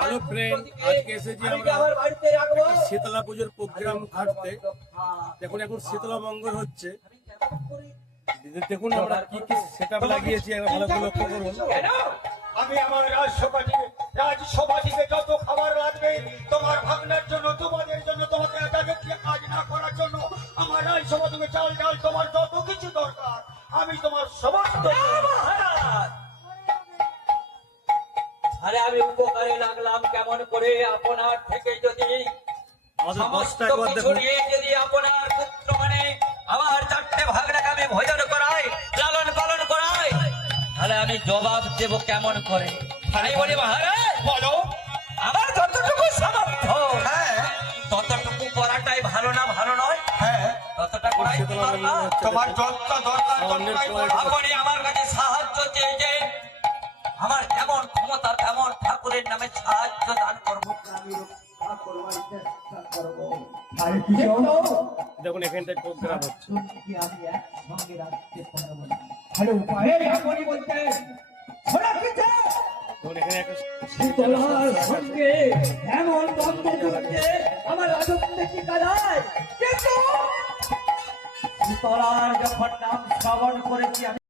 Hello friend, আজকে এসেছি আমরা শীতলা পুজোর প্রোগ্রাম ঘাটতে। দেখুন এখন শীতলা মঙ্গল হচ্ছে, দেখুন আমরা কি কি সেটআপ লাগিয়েছি, ভালো করে লক্ষ্য করুন। আমি আমার রাজসভাটিকে যত খাবার লাগবে তোমার ভাবনার জন্য, তোমাদের জন্য, তোমাকে একাকে কাজ না করার জন্য আমার রাজসভা থেকে চাল ডাল তোমার যত কিছু দরকার আমি তোমার সমস্ত। আরে আমি উপকারে লাগলাম কেমন করে? আপনার থেকে যদি সমস্ত কিছু নিয়ে যদি আপনার পুত্র মানে আমার 4টে ভাগনাকে আমি ভোজন করাই, লালন পালন করাই, তাহলে আমি জবাব দেব কেমন করে? আমি বলি মহারাজ বলো। আমার যতটুকু সামর্থ্য ততটুকু করাটাই ভালো না ভালো নয়? ততটা করাই দরকার। তোমার যতটা দরকার ততটাই বলো। আপনি আমার কাছে সাহায্য চেয়েছেন, আমার এমন ক্ষমতা তেমন ঠাকুরের নামে সাহায্য দান করবো। দেখুন এখানটায় প্রোগ্রাম হচ্ছে। দেখুন এখানে একটা শীতলার সঙ্গে এমন দ্বন্দ্ব চলছে, আমার রাজত্ব টিকা যায়। কিন্তু শীতলার যখন নাম শ্রবণ করেছি আমি